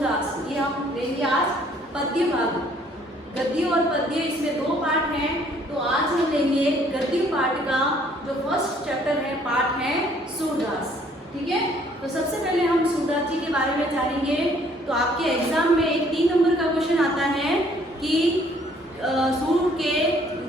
सूरदास, ये हम लेंगे आज पद्य भाग। गद्य और पद्य इसमें दो पार्ट हैं, तो आज हम लेंगे गद्य पार्ट का जो फर्स्ट चैप्टर है, पार्ट है सूरदास। ठीक है, तो सबसे पहले हम सूरदास जी के बारे में जानेंगे। तो आपके एग्जाम में एक 3 नंबर का क्वेश्चन आता है कि सूर के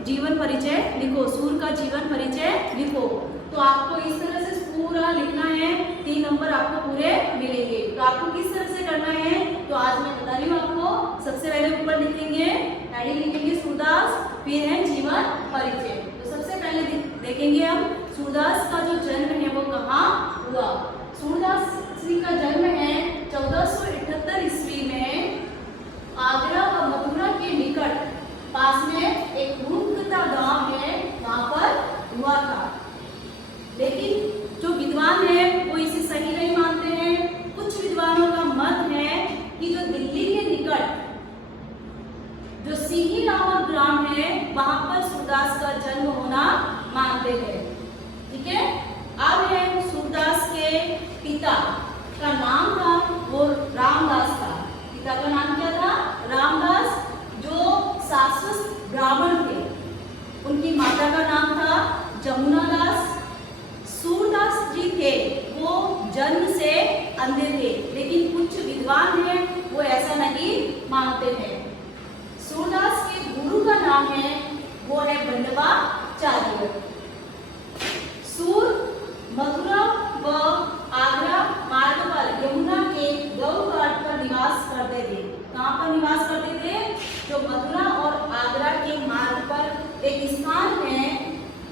जीवन परिचय लिखो, सूर का जीवन परिचय लिखो। तो आपको इस तरह से पूरा लिखना है, 3 नंबर आपको पूरे मिलेंगे। तो आपको किस तरह से करना है, तो आज मैं बता रही हूँ आपको। सबसे पहले ऊपर लिखेंगे, हेडिंग लिखेंगे सूरदास, फिर है जीवन परिचय। तो सबसे पहले देखेंगे हम सूरदास का जो जन्म है वो कहाँ हुआ। सूरदास जी का जन्म है 1478 ईस्वी में आगरा व मथुरा के निकट पास में एक रूपकथा गांव है, वहां पर हुआ था। लेकिन जो विद्वान है वो इसे सही नहीं मानते हैं। कुछ विद्वानों का मत है कि जो दिल्ली के निकट जो सीही नामक ग्राम है वहां पर सूरदास का जन्म होना मानते हैं। ठीक है, अब है सूरदास के पिता का नाम था वो रामदास था। पिता का नाम क्या था? रामदास, जो शाश्वत ब्राह्मण थे। उनकी माता का नाम था जमुना दास। सूरदास जी थे वो जन्म से अंधे थे, लेकिन कुछ विद्वान हैं वो ऐसा नहीं मानते हैं। सूरदास के गुरु का नाम है वो है वल्लभाचार्य। सूर मथुरा व आगरा मार्ग पर यमुना के गौ घाट पर निवास करते थे। कहाँ पर निवास करते थे? जो मथुरा और आगरा के मार्ग पर एक स्थान है,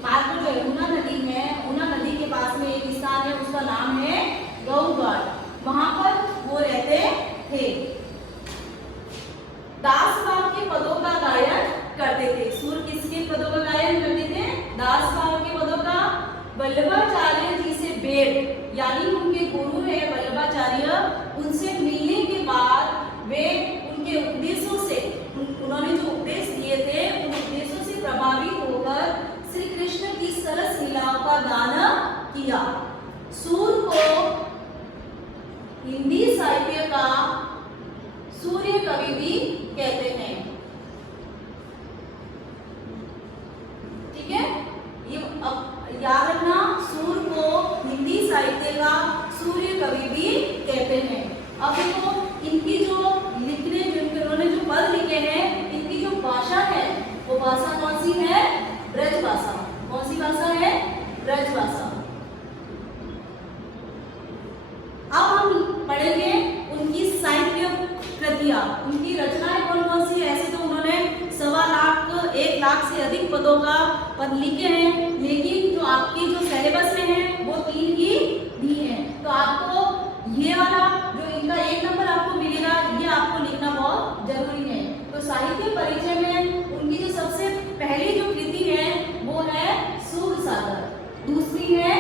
मार्ग पर जो यमुना नदी है, यमुना नदी के पास में एक स्थान है, उसका नाम है गौ घाट। वहां पर वो रहते थे। दास भाव के पदों का गायन करते थे। सूर किसके पदों का गायन करते थे? दास भाव के पदों का। वल्लभाचार्य जी से भेंट, यानी उनके गुरु है वल्लभाचार्य, उनसे मिलने के बाद वे उनके उपदेशों से, उन्होंने जो उपदेश दिए थे उन उपदेशों से प्रभावित होकर श्री कृष्ण की सरस लीलाओं का गान किया। सूर को हिंदी साहित्य का सूर्य कवि भी कहते हैं। ठीक है, ये याद रखना, सूर को हिंदी साहित्य का सूर्य कवि भी कहते हैं। अब देखो इनकी जो लिखने, उन्होंने जो पद लिखे हैं, इनकी जो भाषा है वो भाषा कौन सी है? ब्रज भाषा। कौन सी भाषा है? ब्रज भाषा। अब हम पढ़ेंगे उनकी साहित्य कृतियां, उनकी रचनाएं कौन कौन सी है। ऐसे तो उन्होंने 1.25 लाख 1 लाख से अधिक पदों का पद लिखे हैं, लेकिन जो आपकी जो सिलेबस में है वो 3 ही दी है। तो आपको ये वाला जो इनका 1 नंबर आपको मिलेगा, ये आपको लिखना बहुत जरूरी है। तो साहित्य परिचय में उनकी जो सबसे पहली जो कृति है वो है सूर सागर, दूसरी है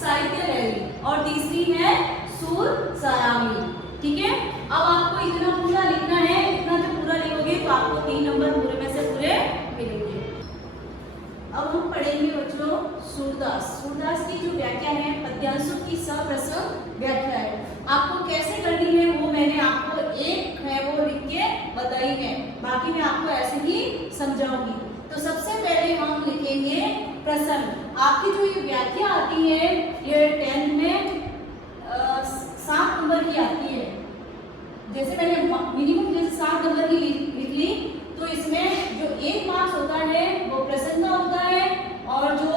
साहित्य रैली और तीसरी है सूर सारामी। ठीक है, अब आपको इतना पूरा लिखना है। इतना जो पूरा लिखोगे तो आपको 3 नंबर पूरे में से पूरे मिलेंगे। अब हम पढ़ेंगे बच्चों सूरदास। सूरदास की जो व्याख्या है, पद्यांशों की सप्रसंग व्याख्या है। आपको कैसे करनी है वो मैंने आपको एक है वो लिख के बताई है, बाकी मैं आपको ऐसे ही समझाऊंगी। तो सबसे पहले हम लिखेंगे प्रसंग। आपकी जो ये व्याख्या आती है ये 10th में 7 नंबर की आती है। जैसे मैंने मिनिमम जैसे 7 नंबर की लिख ली, तो इसमें जो 1 मार्क्स होता है वो प्रसंग का होता है, और जो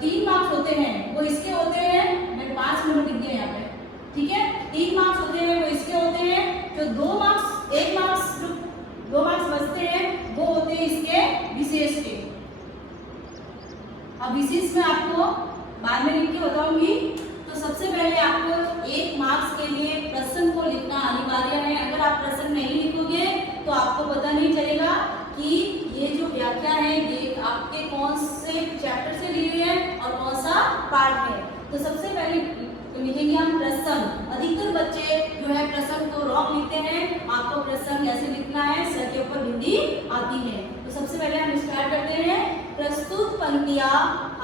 3 मार्क्स होते हैं वो इसके होते हैं। मैंने 5 नंबर लिख दिए यहाँ पे। ठीक है, 3 मार्क्स होते हैं वो इसके होते हैं। जो 2 मार्क्स 1 मार्क्स जो 2 मार्क्स बचते हैं वो होते हैं इसके विशेष के। अब विशेष में आपको बाद में लिख के बताऊंगी। तो सबसे पहले आपको 1 मार्क्स के लिए प्रश्न को लिखना अनिवार्य है। अगर आप प्रश्न नहीं लिखोगे तो आपको पता नहीं चलेगा कि ये जो व्याख्या है ये आपके कौन से चैप्टर से ली हुई है और कौन सा पार्ट है। तो सबसे पहले लिखेंगे हम प्रश्न। अधिकतर बच्चे जो है प्रश्न को रॉन्ग लिखते हैं। आपको प्रश्न कैसे लिखना है, सर के ऊपर बिंदी आती है। तो सबसे पहले हम स्टार्ट करते हैं। प्रस्तुत पंक्तियां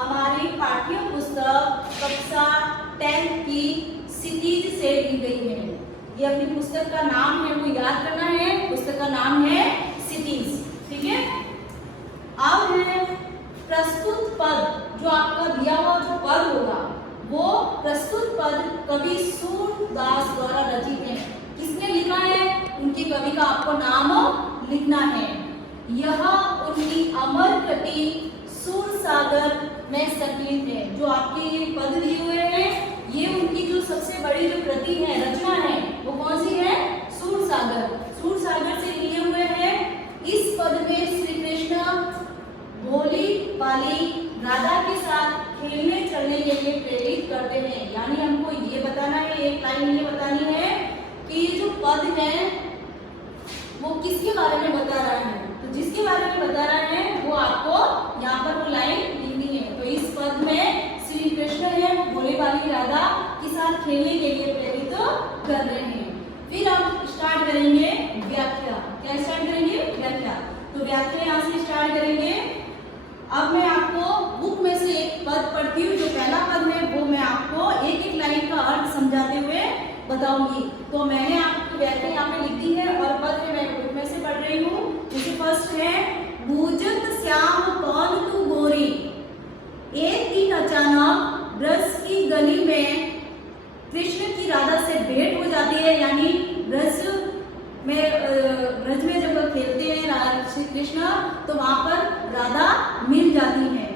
हमारी पाठ्य पुस्तक कक्षा 10 की क्षितिज से ली गई है। ये अपनी पुस्तक का नाम है, वो याद करना है। पुस्तक का नाम है सिटीज, ठीक है। अब है प्रस्तुत पद, जो आपका दिया हुआ जो पद होगा वो प्रस्तुत पद कवि सूरदास द्वारा रचित है। किसने लिखा है? उनके कवि का आपको नाम लिखना है। यह उनकी अमर कटी सूरसागर में संकलित है। जो आपके ये पद दिए हुए हैं, ये उनकी जो सबसे बड़ी जो कृति है, रचना है, वो कौन सी है? सूरसागर। सूरसागर से लिए हुए हैं। इस पद में श्री कृष्ण भोली भाली राधा के साथ खेलने चलने के लिए प्रेरित करते हैं। यानी हमको ये बताना है, एक लाइन ये बतानी है कि ये जो पद है वो किसके बारे में बता रहा है। तो जिसके बारे में बता रहा है वो आपको यहाँ पर वो लाइन लिखनी है। तो इस पद में श्री कृष्ण है वो भोले भाली राधा के साथ खेलने के लिए प्रेरित कर रहे हैं। फिर हम स्टार्ट करेंगे व्याख्या। क्या स्टार्ट करेंगे? व्याख्या। तो व्याख्या यहाँ से स्टार्ट करेंगे। अब मैं आपको बुक में से एक पद पढ़ती हूँ। जो पहला पद है वो मैं आपको एक एक लाइन का अर्थ समझाते हुए बताऊंगी। तो मैंने आपको व्याख्या यहाँ पे लिख दी है और पद मैं बुक में से पढ़ रही हूँ। जैसे फर्स्ट है, बूझत श्याम कौन तू गोरी, एक दिन अचानक ब्रज की गली में कृष्ण की राधा से भेंट हो जाती है। यानी ब्रज में जब खेलते हैं श्री कृष्ण, तो वहां पर राधा मिल जाती है।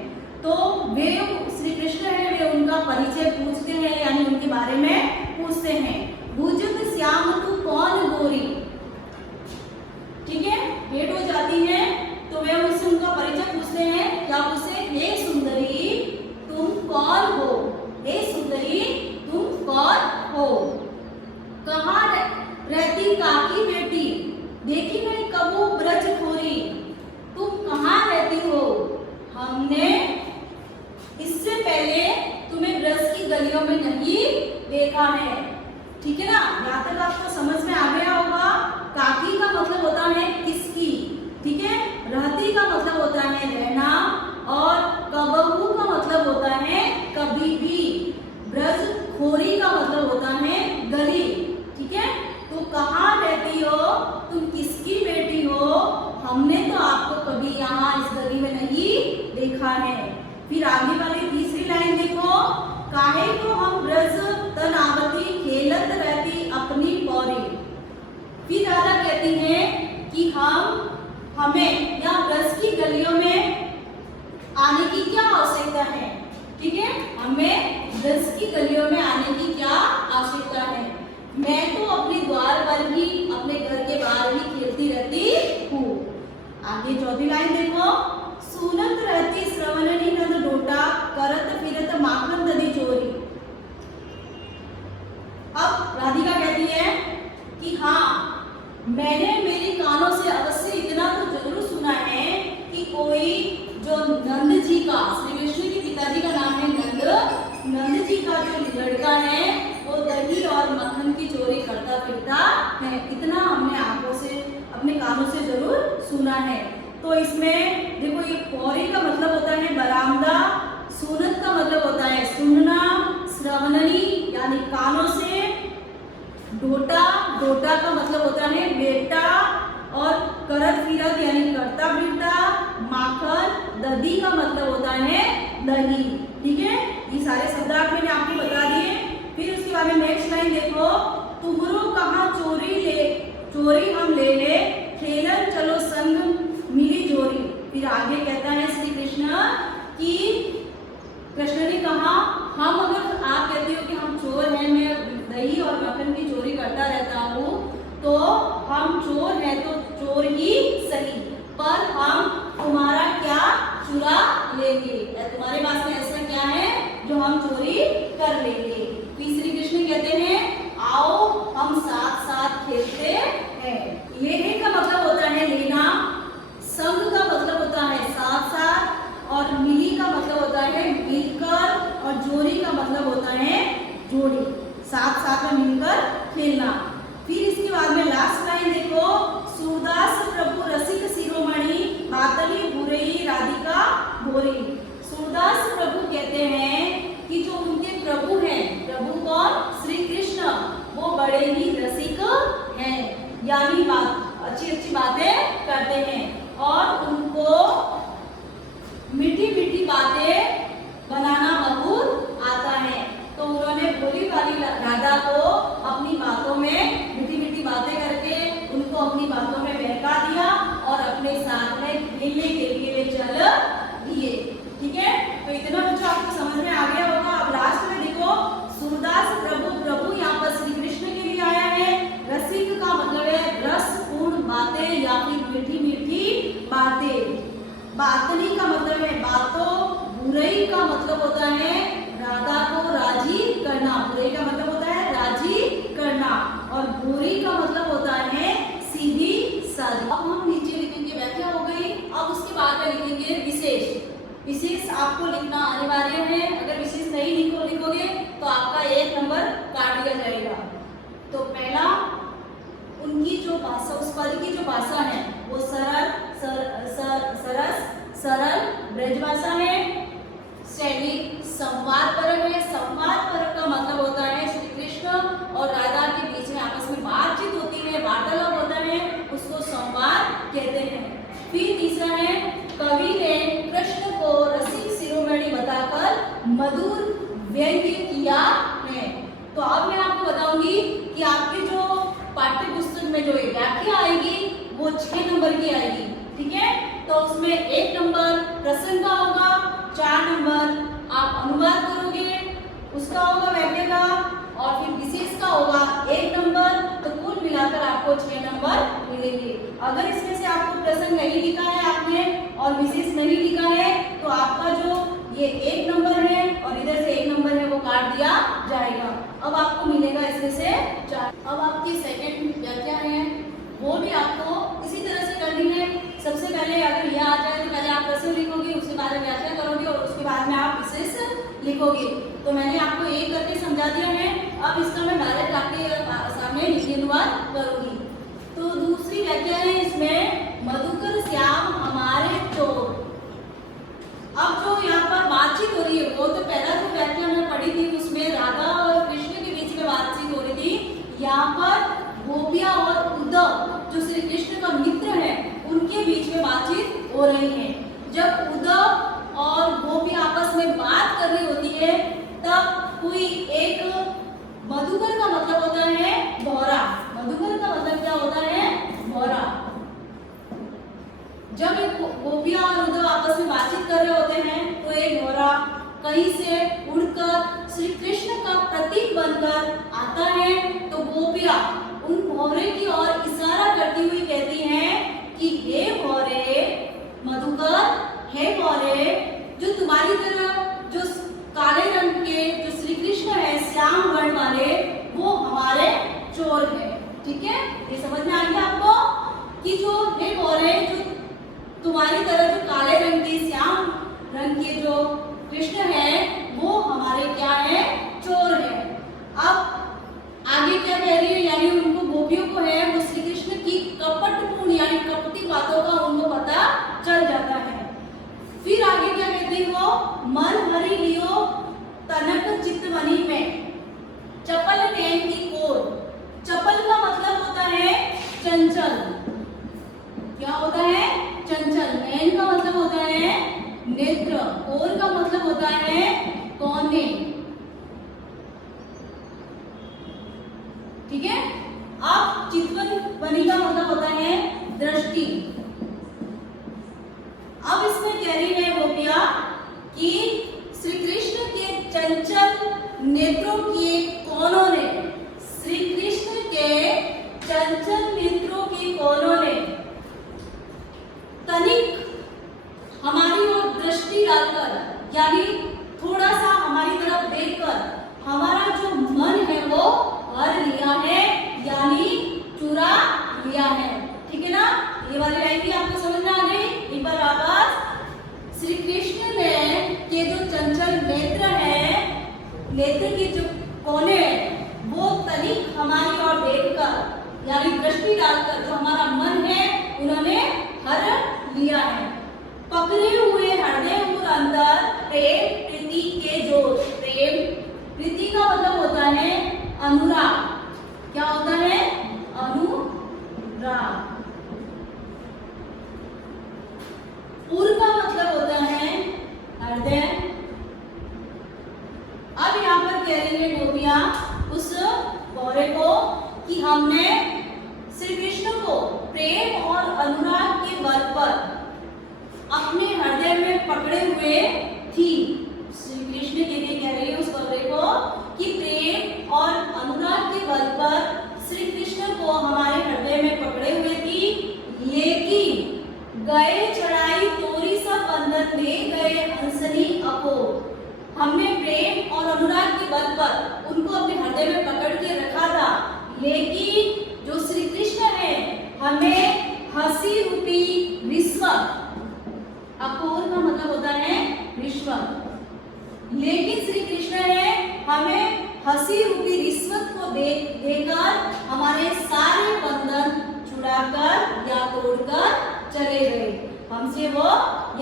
तो वे श्री कृष्ण है, वे उनका परिचय पूछते हैं, यानी उनके बारे में पूछते हैं। बूझत श्याम तू कौन गोरी, ठीक है, भेंट हो जाती है तो वे उससे उनका परिचय पूछते हैं। क्या पूछते? हे सुंदरी तुम कौन हो? हे सुंदरी तुम कौन हो? कहाँ रहती काकी बेटी, देखी नहीं कबू ब्रज खोरी, तुम कहाँ रहती हो? हमने इससे पहले तुम्हें ब्रज की गलियों में नहीं देखा है। ठीक है ना? यहाँ तक आपको समझ में आ गया होगा। काकी का मतलब होता है किसकी, ठीक है। रहती का मतलब होता है रहना, और कबहू का मतलब होता है कभी भी। ब्रज खोरी का मतलब होता है गली, ठीक है। तो कहाँ रहती हो, तुम किसकी बेटी हो? हमने तो आपको कभी यहाँ इस गली में नहीं देखा है। फिर आगे वाली तीसरी लाइन देखो, काहे को हम ब्रज तन आवती खेलत रहती अपनी पौरी। फिर राधा कहती है कि हमें यहाँ ब्रज की गलियों में आने की क्या आवश्यकता है, ठीक है। हमें ब्रज की गलियों में आने की क्या आवश्यकता है? मैं तो अपने द्वार पर ही, अपने घर के बाहर ही खेलती रहती हूँ। आगे चौथी लाइन देखो, सुनत रहती श्रवणनी नद डोटा, करत फिरत माखन दधी चोरी। अब राधिका कहती है कि हाँ, मैंने मेरे कानों से अवश्य इतना तो जरूर सुना है कि कोई जो नंद जी का, श्री कृष्ण के पिताजी का नाम है नंद जी का जो लड़का है वो दही और मक्खन की चोरी करता फिरता है। इतना हमने आंखों से, अपने कानों से जरूर सुना है। तो इसमें देखो, ये पौरी का मतलब होता है बरामदा, सुनत का मतलब होता है सुनना, श्रवणनी यानी कानों से, डोटा का मतलब होता है बेटा, और करत फिरत यानी करता फिरता, माखन, दधी का मतलब होता है दही, ठीक है। ये सारे शब्दार्थ मैंने आपको बता दिए। फिर उसके बाद में नेक्स्ट लाइन देखो, तुमरो कहाँ चोरी हम ले खेलन चलो संग मिली जोरी। फिर आगे कहता है श्री कृष्ण कि कृष्ण ने कहा, हम अगर आप कहते हो कि हम चोर हैं, मैं दही और मक्खन की चोरी करता रहता हूँ, तो हम चोर हैं तो चोर ही सही, पर हम तुम्हारा क्या चुरा लेंगे, या तुम्हारे पास में ऐसा क्या है जो हम चोरी कर लेंगे। तो श्री कृष्ण कहते हैं, आओ हम साथ साथ खेलते हैं। लेने का मतलब होता है लेना, संग का मतलब होता है साथ साथ, और मिली का मतलब होता है मिलकर, और जोड़ी का मतलब होता है जोड़ी, साथ साथ में मिलकर खेलना। फिर इसके बाद में लास्ट लाइन देखो, सूरदास प्रभु रसिक शिरोमणि, बातली बुरई राधिका भोरी। सूरदास प्रभु बातनी का मतलब है बातों, बुराई का मतलब होता है राधा को राजी करना, बुराई का मतलब होता है राजी करना, और बुरी का मतलब होता है सीधी सादी। अब हम नीचे लिखेंगे व्याख्या हो गई। अब उसके बाद में लिखेंगे विशेष। विशेष आपको लिखना अनिवार्य है, अगर विशेष नहीं लिखोगे तो आपका 1 नंबर काट दिया जाएगा। तो पहला, उनकी जो भाषा, उस पद की जो भाषा है वो सरल ब्रज भाषा है। शैली संवादपरक है। संवादपरक का मतलब होता है श्री कृष्ण और राधा के बीच में आपस में बातचीत होती है, वार्तालाप होता है, उसको संवाद कहते हैं। फिर तीसरा है, कवि ने कृष्ण को रसिक शिरोमणि बताकर मधुर व्यंग्य किया है। तो अब मैं आपको बताऊंगी कि आपके जो पाठ्य पुस्तक में जो व्याख्या आएगी वो 6 नंबर की आएगी, ठीक है। तो उसमें 1 नंबर प्रसंग का होगा, 4 नंबर आप अनुवाद करोगे उसका होगा व्याख्या का, और फिर विशेष का होगा 1 नंबर। तो कुल मिलाकर आपको 6 नंबर मिलेंगे। अगर इसमें से आपको प्रसंग नहीं लिखा है आपने और विशेष नहीं लिखा है तो आपका जो ये 1 नंबर है और इधर से 1 नंबर है वो काट दिया जाएगा। अब आपको मिलेगा इसमें से 4। अब आपकी सेकंड व्याख्या है वो भी आपको इसी तरह से करनी है। सबसे पहले अगर यह आ जाए तो पहले आप प्रसंग लिखोगे, उसके बाद में व्याख्या करोगे और उसके बाद में आप विशेष लिखोगे। तो मैंने आपको एक करके समझा दिया है। अब इसका मैं डायरेक्ट आपके सामने लिखी अनुवाद करूंगी। तो दूसरी व्याख्या है इसमें, मधुकर श्याम हमारे चोर। अब जो यहाँ पर बातचीत हो रही है वो तो पहला जो व्याख्या मैं पढ़ी थी उसमें राधा और कृष्ण के बीच में बातचीत हो रही थी। यहाँ पर गोपिया और उद्धव जो श्री कृष्ण का मित्र है उनके बीच में बातचीत हो रही है। जब उद्धव और गोपी आपस में बात कर रही होती है तब कोई एक, मधुकर का मतलब होता है भौरा। मधुकर का मतलब क्या होता है? भौरा। जब एक गोपिया और उद्धव आपस में बातचीत कर रहे होते हैं तो एक भौरा कहीं से उड़कर श्री कृष्ण का प्रतीक बनकर आता है। तो गोपिया उन भौरे की ओर इशारा करती हुई कहती हैं कि हे भौरे, मधुकर, हे भौरे, जो तुम्हारी तरह जो काले रंग के जो श्री कृष्ण है श्याम वर्ण वाले वो हमारे चोर हैं। ठीक है, ये समझ में आ गया आपको कि जो हे भौरे, जो तुम्हारी तरह जो काले रंग के श्याम रंग के जो कृष्ण है वो हमारे क्या है? चोर है। अब आगे क्या कह रही है, यानी उनको गोपियों को है वो श्री कृष्ण की कपटपूर्ण यानी कपटी बातों का उनको पता चल जाता है। फिर आगे क्या कहती है वो, मन हरि लियो तनक चितवनी में चपल नैन की कोर। चपल का मतलब होता है चंचल। क्या होता है? चंचल। नैन का मतलब होता है नेत्र, कोर का मतलब होता है कोने। ठीक है। अब चितवन बनी का मतलब होता है दृष्टि। अब इसमें कह रही है गोपिया कि श्री कृष्ण के चंचल नेत्रों के कोनों ने, श्री कृष्ण के चंचल नेत्रों के कोनों ने तनिक हमारी ओर दृष्टि डालकर यानी थोड़ा सा हमारी तरफ देखकर हमारा जो मन है वो हर लिया है यानी चुरा लिया है। ठीक है ना, ये वाली लाइन भी आपको समझ में आ गई। एक बार वापस, श्री कृष्ण ने के जो चंचल नेत्र है, नेत्र की जो कोने वो तनिक हमारी ओर देखकर यानी दृष्टि डालकर जो हमारा मन है उन्होंने हर लिया है। पकड़े हुए हृदय और अंदर प्रेम प्रीति के जोर। प्रेम प्रीति का मतलब होता है अनुराग। क्या होता है? अनुराग। पूर का मतलब होता है हृदय। अब यहाँ पर कह रही है गोपियां उस भौरे को कि हमने श्री कृष्ण को प्रेम और अनुराग के बल पर अपने हृदय में पकड़े हुए थी। श्री कृष्ण के लिए कह रही है उस भौरे को कि प्रेम और अनुराग के बल पर श्री कृष्ण को हमारे हृदय में पकड़े हुए थी, लेकिन गए चढ़ाई तोरी सा हमें हंसी रूपी रिश्वत, अकोर का मतलब होता है रिश्वत, लेकिन श्री कृष्ण ने हमें हंसी रूपी रिश्वत को देकर हमारे सारे बंधन छुड़ाकर या तोड़कर चले गए हमसे वो,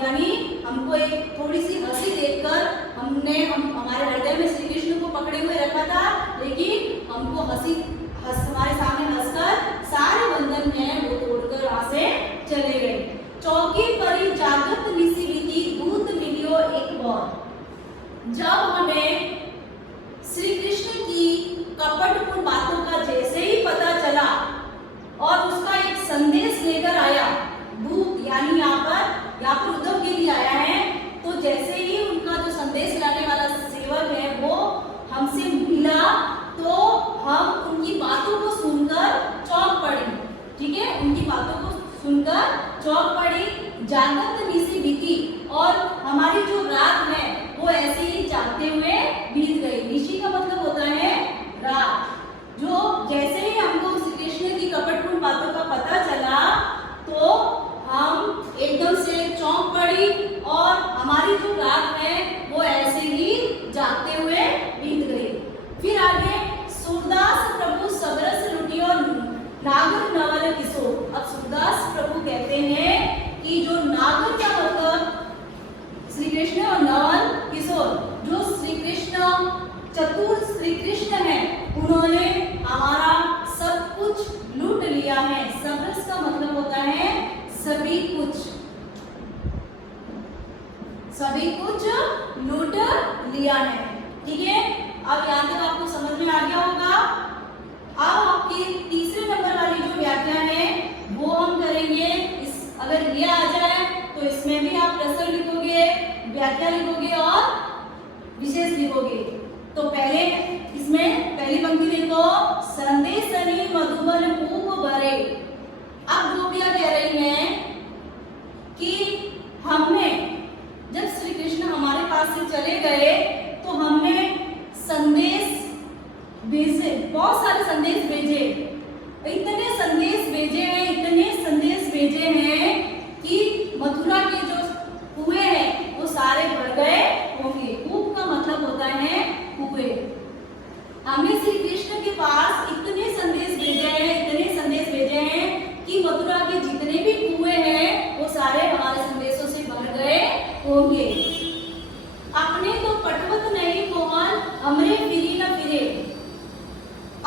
यानी हमको एक थोड़ी सी हंसी देखकर हमारे हृदय में श्री कृष्ण को पकड़े हुए रखा था, लेकिन हमको हमारे सामने हंसकर सारे बंधन हैं वो तोड़कर वहां से चले गए। चौकी परी जागत निसी बीती दूत मिलियो एक बार। जब हमें श्री कृष्ण की कपटपूर्ण बातों का जैसे ही पता चला और उसका एक संदेश लेकर आया, दूत यानी यहाँ पर उद्धव के लिए आया है, तो जैसे ही उनका जो संदेश लाने वाला सेवक है वो हमसे मिला तो हम उनकी बातों को सुनकर चौंक पड़े। ठीक है, उनकी बातों को सुनकर चौंक पड़ी। जागत निसी बीती, और हमारी जो रात है वो ऐसे ही जागते हुए बीत गई। निशी का मतलब होता है रात। जो जैसे ही हमको श्री कृष्ण की कपटपूर्ण बातों का पता चला तो हम एकदम से चौंक पड़ी और हमारी जो रात है वो ऐसे ही जागते हुए बीत गई। फिर आगे सूरदास प्रभु सबरस लुटियो नागर नवल किशोर। अब सूरदास प्रभु कहते हैं कि जो नागर का मतलब श्री कृष्ण और नवल किशोर, जो श्री कृष्ण चतुर श्री कृष्ण है, उन्होंने हमारा सब कुछ लूट लिया है। सबरस का मतलब होता है सभी कुछ, सभी कुछ लूट लिया है। ठीक है, अब यहाँ तक आपको समझ में आ गया होगा। अब आपकी तीसरे नंबर वाली जो व्याख्या है वो हम करेंगे। अगर ये आ जाए तो इसमें भी आप प्रश्न लिखोगे, व्याख्या लिखोगे और विशेष लिखोगे। तो पहले इसमें पहली पंक्ति देखो, संदेशनी मधुबन पूप भरे। अब गोपियां कह रही हैं कि हमने जब श्री कृष्ण हमारे पास से चले गए तो हमने संदेश भेजे, बहुत सारे संदेश भेजे, इतने संदेश भेजे हैं, इतने संदेश भेजे हैं कि मथुरा के जो कुएं हैं वो सारे भर गए होंगे। कूप का मतलब होता है कुएं। हमने श्री कृष्ण के पास इतने संदेश भेजे हैं, इतने संदेश भेजे हैं कि मथुरा के जितने भी कुएं हैं वो सारे हमारे संदेशों से भर गए होंगे। अपने तो पटवत नहीं मोहन हमरे फिरी न फिरे।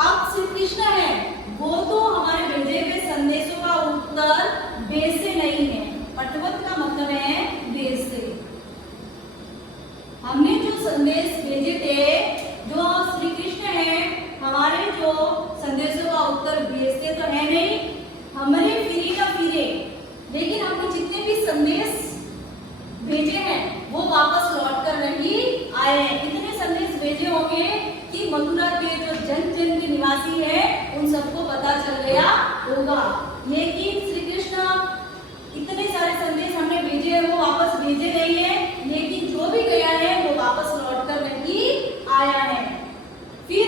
अब श्री कृष्ण है वो तो हमारे भेजे हुए संदेशों का उत्तर बेस से नहीं है। पटवत का मतलब है बेस से। हमने जो संदेश भेजे थे, जो श्री कृष्ण है हमारे जो संदेशों का उत्तर भेजते तो है नहीं, हमारे फिरी न फिरे, लेकिन हमने जितने भी संदेश भेजे हैं वो वापस लौट कर नहीं आए हैं। इतने संदेश भेजे होंगे कि मथुरा के जो जन जन के निवासी है उन सबको पता चल गया होगा। लेकिन श्री कृष्ण इतने सारे संदेश हमने भेजे हैं वो वापस भेजे नहीं है, लेकिन जो भी गया है वो वापस लौट कर नहीं आया है। फिर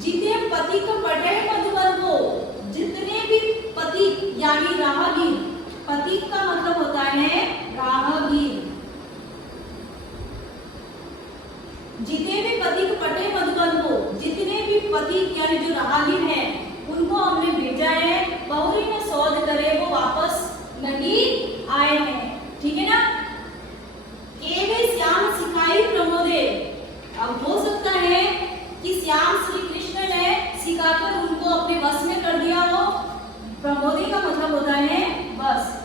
जितने पथिक पटे मधुबन को, जितने भी पथिक यानी राहगीर, पथिक का मतलब होता है राहगीर, जितने भी पथिक पटे मधुबन को, जितने भी पथिक यानी जो राहगीर हैं उनको हमने भेजा है, बहुरी में शोध करे वो वापस नहीं आए हैं। ठीक है ना। केवे श्याम सिखाई प्रमोदे। अब हो सकता है कि श्याम श्री कृष्ण ने सिखाकर उनको अपने बस में कर दिया हो। प्रमोदे का मतलब होता है बस।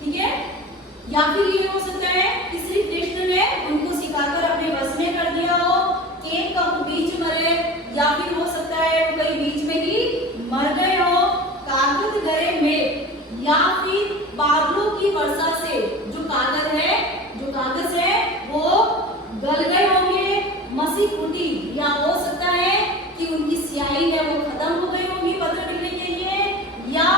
ठीक है, या फिर ये हो सकता है कि श्री कृष्ण ने उनको सिखाकर अपने बस में कर दिया हो। केव का बीच मरे, या फिर हो सकता है वो कहीं बीच में ही मर गए हो। कागज गरे में, या फिर बादलों की वर्षा से जो कागज है वो गल गए होंगे, मसी फूटी, या हो सकता है कि उनकी स्याही है वो खत्म हो गई होगी पत्र लिखने के लिए, या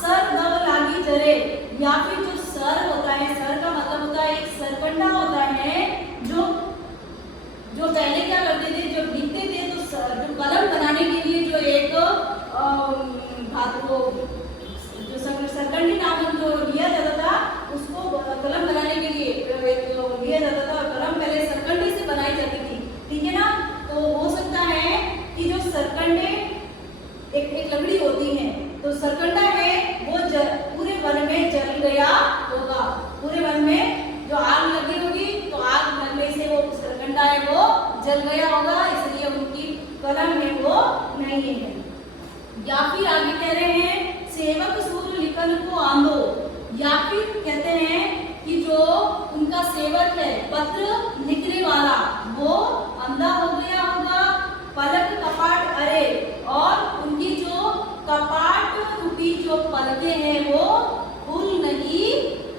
सर दब लागी जरे, या फिर जो सर होता है, सर का मतलब होता है एक सरकंडा होता है, जो पहले क्या करते थे, जब लिखते थे तो जो कलम बनाने के लिए जो एक धातु जो सरकंडी नामक जो लिया जाता था, उसको कलम बनाने के लिए एक लिया जाता था। कलम पहले सरकंडी से बनाई जाती थी, ठीक है ना। तो हो सकता है कि जो सरकंडे एक लकड़ी होती है, तो सरकंडा है वो पूरे वन में जल गया होगा। पूरे वन में जो आग लगी होगी, तो आग लगने से वो सरकंडा है वो जल गया होगा, इसलिए उनकी कलम है वो नहीं है। या फिर आगे कह रहे हैं सेवक सूर लिखन को आंधो, या फिर कहते हैं कि जो उनका सेवक है पत्र लिखने वाला वो अंधा हो गया होगा। पलक कपाट अरे, और उनकी जो कपाट रूपी जो पलकें हैं वो खुल नहीं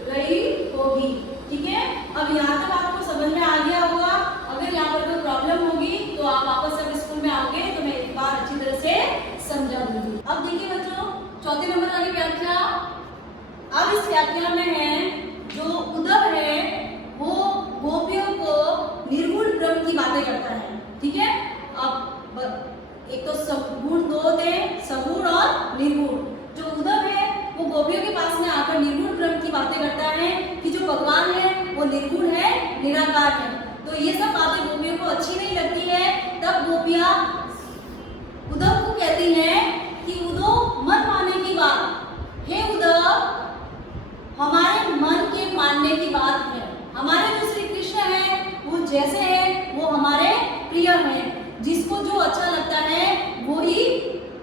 गई होगी, ठीक है। अब यहाँ तक आपको समझ में आ गया होगा। अगर यहाँ पर कोई प्रॉब्लम होगी तो आप वापस जब स्कूल में आओगे तो मैं एक बार अच्छी तरह से समझा दूंगी। अब देखिए बच्चों, चौथे नंबर वाली व्याख्या। अब इस व्याख्या में है जो उद्धव है वो गोपियों को निर्गुण ब्रह्म की बातें करता है, ठीक है। अब एक तो सगुण दो थे, सगुण और निर्गुण। जो उद्धव है वो गोपियों के पास में आकर निर्गुण ब्रह्म की बातें करता है कि जो भगवान है वो निर्गुण है, निराकार है। तो ये सब बातें गोपियों को अच्छी नहीं लगती है। तब गोपियां उद्धव को कहती हैं कि उद्धव मन मानने की बात, हे उद्धव हमारे मन के मानने की बात है। हमारे जो श्री कृष्ण है वो जैसे है वो हमारे प्रिय है। जिसको जो अच्छा लगता है वो ही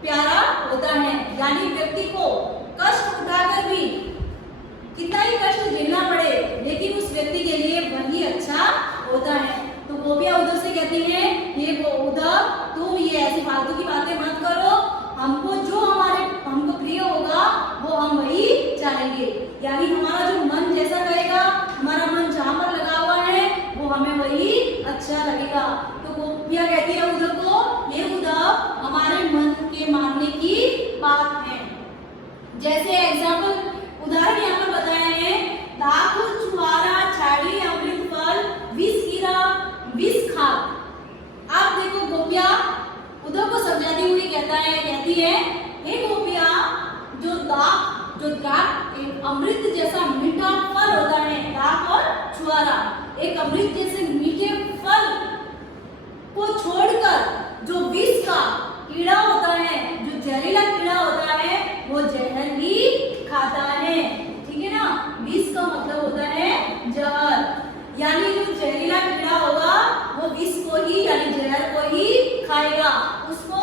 प्यारा होता है। यानी व्यक्ति को कष्ट उठाकर भी कितना ही कष्ट झेलना पड़े, लेकिन उस व्यक्ति के लिए वही अच्छा होता है। तो गोपियां उद्धव से कहती हैं, ये उद्धव तुम ये ऐसी फालतू की बातें मत करो, हमको जो हमको प्रिय होगा वो हम वही चाहेंगे। यानी हमारा जो मन जैसा कहेगा, हमारा मन जहाँ पर लगा हुआ है वो हमें वही अच्छा लगेगा। तो गोपियां कहती है उद्धव को, ये उद्धव हमारे मन के मानने की बात है। जैसे एग्जाम्पल उदाहरण यहाँ पर बताए हैं, दाख छुआरा छाड़ी अमृत फल विष कीड़ा विष खाक। आप देखो गोपियां उद्धव को समझाती हुई कहती है, हे गोपियां जो दाख एक अमृत जैसा मीठा फल होता है, दाख और छुआरा एक अमृत जैसे मीठे फल को छोड़कर जो विष का कीड़ा होता है, जो जहरीला कीड़ा होता है, वो जहर ही खाता है, ठीक है ना। विष का मतलब होता है जहर। यानी जो जहरीला कीड़ा होगा वो विष को ही यानी जहर को ही खाएगा। उसको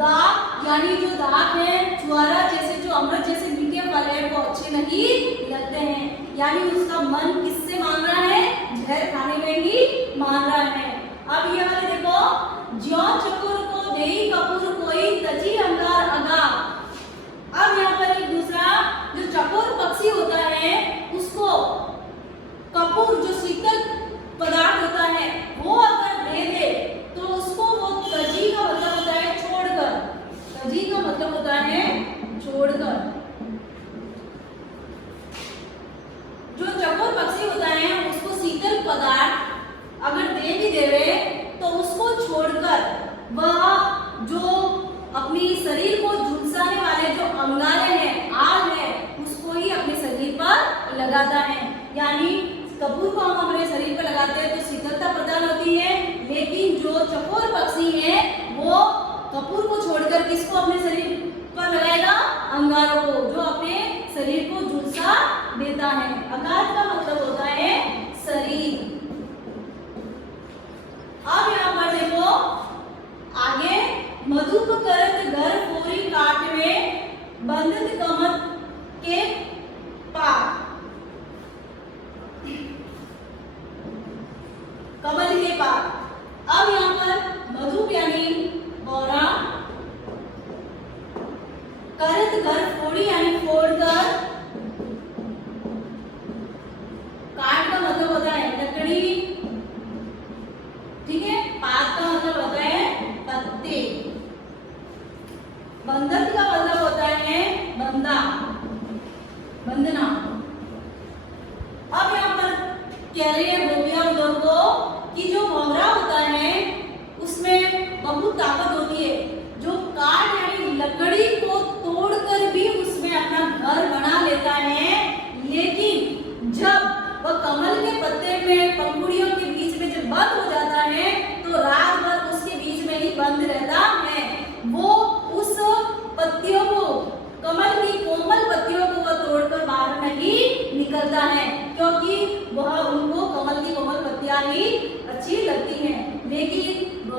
दाख यानी जो दाख है, छुआरा जैसे जो अमृत जैसे मीठे फल है वो अच्छे नहीं लगते हैं। यानी उसका मन किससे मान रहा है, जहर खाने में ही मान रहा है। अब ये वाले देखो, ज्यों चकोर को देई कपूर कोई तजी अंगार अगा। अब यहाँ पर एक दूसरा जो चकोर पक्षी होता है उसको कपूर जो शीतल पदार्थ होता है वो अगर दे दे तो उसको वो तजी का मतलब होता है छोड़कर। तजी का मतलब होता है छोड़कर। जो चकोर पक्षी होता है उसको शीतल पदार्थ अगर दे भी देवे तो उसको छोड़कर वह जो अपनी शरीर को झुलसाने वाले जो अंगारे हैं, आग है, उसको ही अपने शरीर पर लगाता है। यानी कपूर को हम अपने शरीर पर लगाते हैं तो शीतलता प्रदान होती है, लेकिन जो चकोर पक्षी है वो कपूर को छोड़कर किसको अपने शरीर पर लगाएगा, अंगारों को, जो अपने शरीर को झुलसा देता है। अंगार का मतलब होता है शरीर। अब यहाँ पर देखो आगे, मधुप करत घर फोरी काट में बंधत कमल के पात। कमल के पात। अब यहाँ पर मधुप यानी बोरा, करत घर फोड़ी यानी फोड़कर, काट का मतलब होता है लकड़ी, ठीक है। पात का मतलब होता है पत्ते। बंधन का मतलब होता है बंदा, बंधना। अब यहाँ पर कह रहे हैं गोपियां उद्धव को कि जो मोहरा होता है उसमें बहुत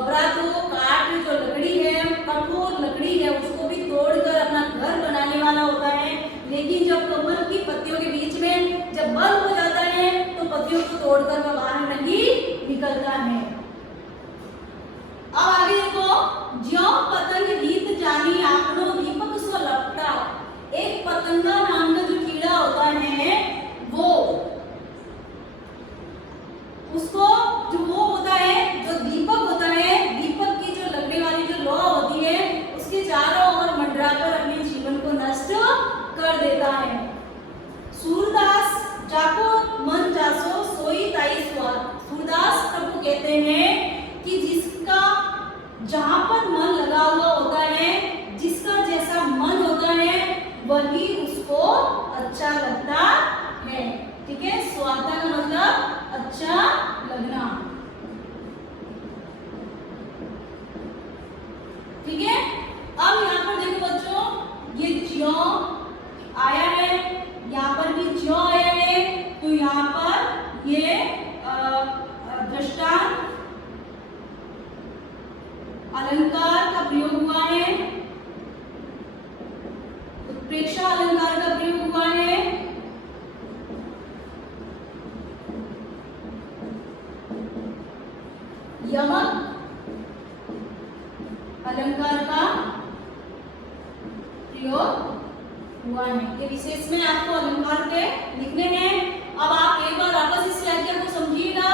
बबरा तो काट जो लकड़ी है, कठोर लकड़ी है, उसको भी तोड़कर अपना घर बनाने वाला होता है। लेकिन जब कमल की पत्तियों के बीच में जब बल हो जाता है तो पत्तियों को तोड़कर वह बाहर नहीं निकलता है। अब आगे देखो, ज्यों पतंग गीत जानी आंकड़ों दीपक सो लपटा। एक पतंगा नाम का जो कीड़ा होता है वो उसको जो वो होता है जो दीपक होता है, दीपक की जो लगने वाली जो लौ होती है उसके चारों ओर मंडराकर अपने जीवन को नष्ट कर देता है। सूरदास जाको मन जासो सोई ताई स्वाद। सूरदास प्रभु कहते हैं कि जिसका जहां पर मन लगा हुआ होता है, जिसका जैसा मन होता है वही उसको अच्छा लगता है। ठीक है, स्वादा का मतलब अच्छा लगना। ठीक है, अब यहाँ पर देखो बच्चों, ये ज्यों आया है, यहाँ पर भी ज्यों आया है, तो यहाँ पर ये दृष्टांत अलंकार का प्रयोग हुआ है, उत्प्रेक्षा अलंकार का प्रयोग हुआ है। यमक अलंकार का प्रयोग हुआ है। ये विशेष में आपको अलंकार के लिखने हैं। अब आप एक बार वापस इस वाक्य को समझिएगा।